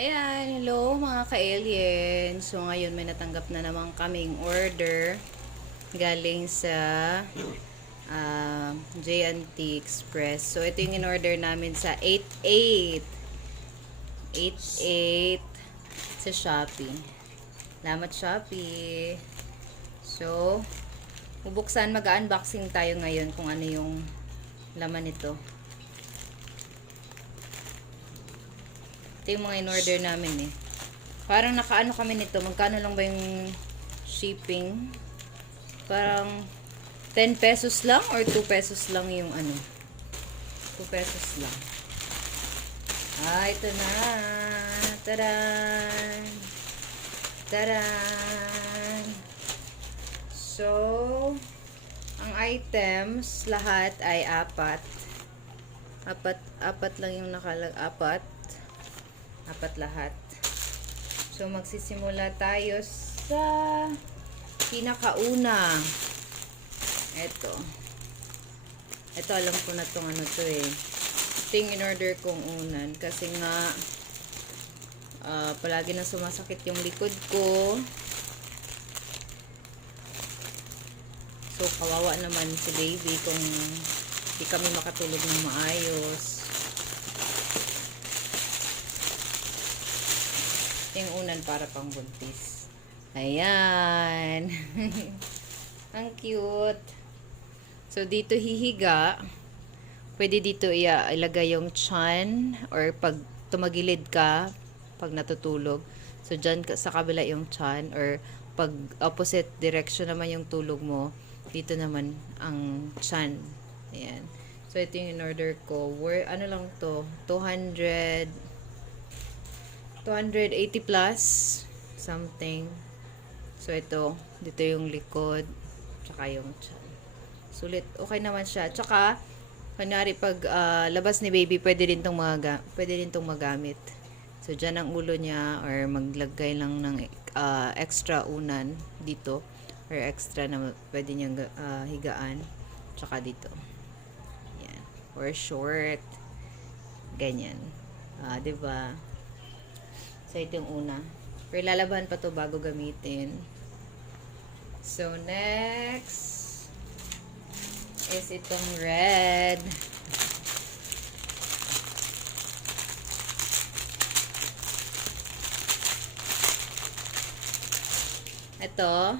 Ayan, hello mga ka-alien. So ngayon may natanggap na naman kaming order galing sa J&T Express. So ito yung in-order namin sa 88 sa Shopee. Salamat Shopee. So bubuksan, mag-unboxing tayo ngayon kung ano yung laman nito. Ito yung mga in-order namin eh. Parang nakaano kami nito. Magkano lang ba yung shipping? Parang 10 pesos lang or 2 pesos lang yung ano. 2 pesos lang. Ito na. Taran! Taran! So, ang items, lahat ay apat. Apat lang yung apat lahat. So magsisimula tayo sa pinakauna. Ito alam ko na tong ano to eh. Ito yung in-order kong unan kasi nga palagi na sumasakit yung likod ko. So kawawa naman si baby kung di kami makatulog ng maayos. Yung unan para pang buntis. Ayan. Ang cute. So, dito hihiga. Pwede dito ilagay yung chan or pag tumagilid ka, pag natutulog. So, dyan sa kabila yung chan or pag opposite direction naman yung tulog mo, dito naman ang chan. Ayan. So, ito yung in-order ko. Ano lang to? 280 plus something. So ito, dito yung likod tsaka yung tiyan. Sulit, okay naman siya. Tsaka kunyari pag labas ni baby, pwede din tong magamit. So diyan ang ulo niya or maglagay lang ng extra unan dito or extra na pwede niyang higaan. Tsaka dito. Yan. Or short. Ganyan. 'Di ba? So, ito yung una. Pero lalaban pa to bago gamitin. So, next is itong red. Ito.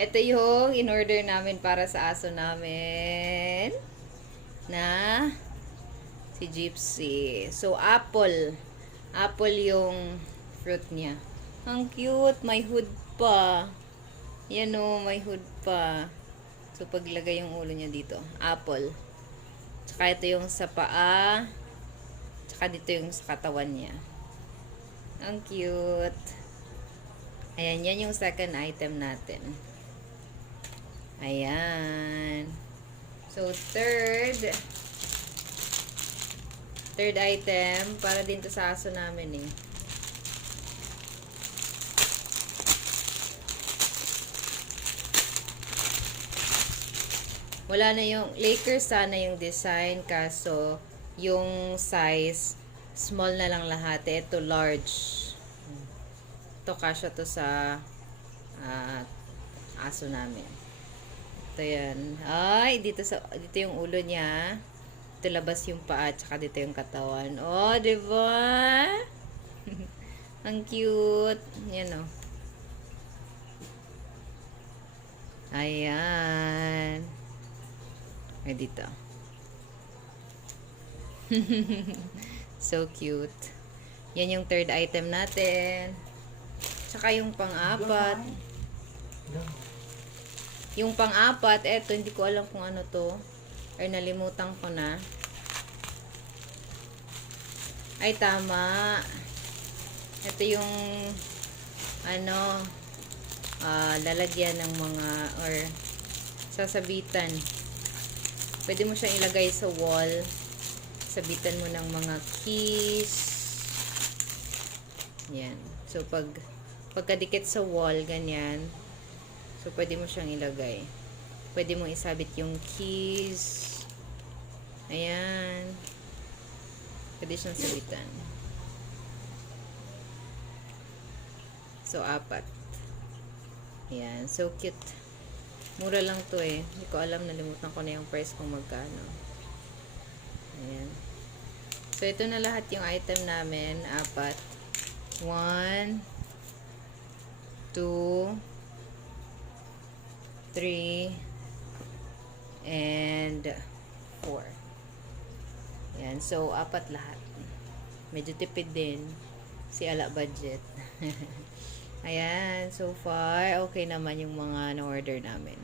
Ito yung in-order namin para sa aso namin na si Gypsy. So, apple yung fruit niya. Ang cute. May hood pa. Yan o, may hood pa. So, paglagay yung ulo niya dito. Apple. Tsaka ito yung sa paa. Tsaka dito yung sa katawan niya. Ang cute. Ayan, yan yung second item natin. Ayan. So, third item, para din to sa aso namin eh. Wala na yung, Lakers sana yung design, kaso yung size, small na lang lahat. Ito large. Ito kasya to sa aso namin. Ito yan. Ay, dito yung ulo niya. Ito labas yung paa, tsaka dito yung katawan. Oh, diba? Ang cute. Yan o. Ayan. Ay, dito. So cute. Yan yung third item natin. Tsaka yung pang-apat. Yung pang-apat, eto, hindi ko alam kung ano to. Ay, nalimutan ko na. Ay, tama. Ito yung lalagyan ng mga or sasabitan. Pwede mo siyang ilagay sa wall. Sabitan mo ng mga keys. Yan. So, pagkadikit sa wall, ganyan. So, pwede mo siyang ilagay. Pwede mo isabit yung keys. Ayan. Pwede siyang sabitan. So, 4. Ayan. So, cute. Mura lang to eh. Hindi ko alam. Nalimutan ko na yung price kung magkano. Ayan. So, ito na lahat yung item namin. 4. 1, 2, 3, and 4. Ayan. So, 4 lahat. Medyo tipid din. Si Ala Budget. Ayan. So far, okay naman yung mga na-order namin.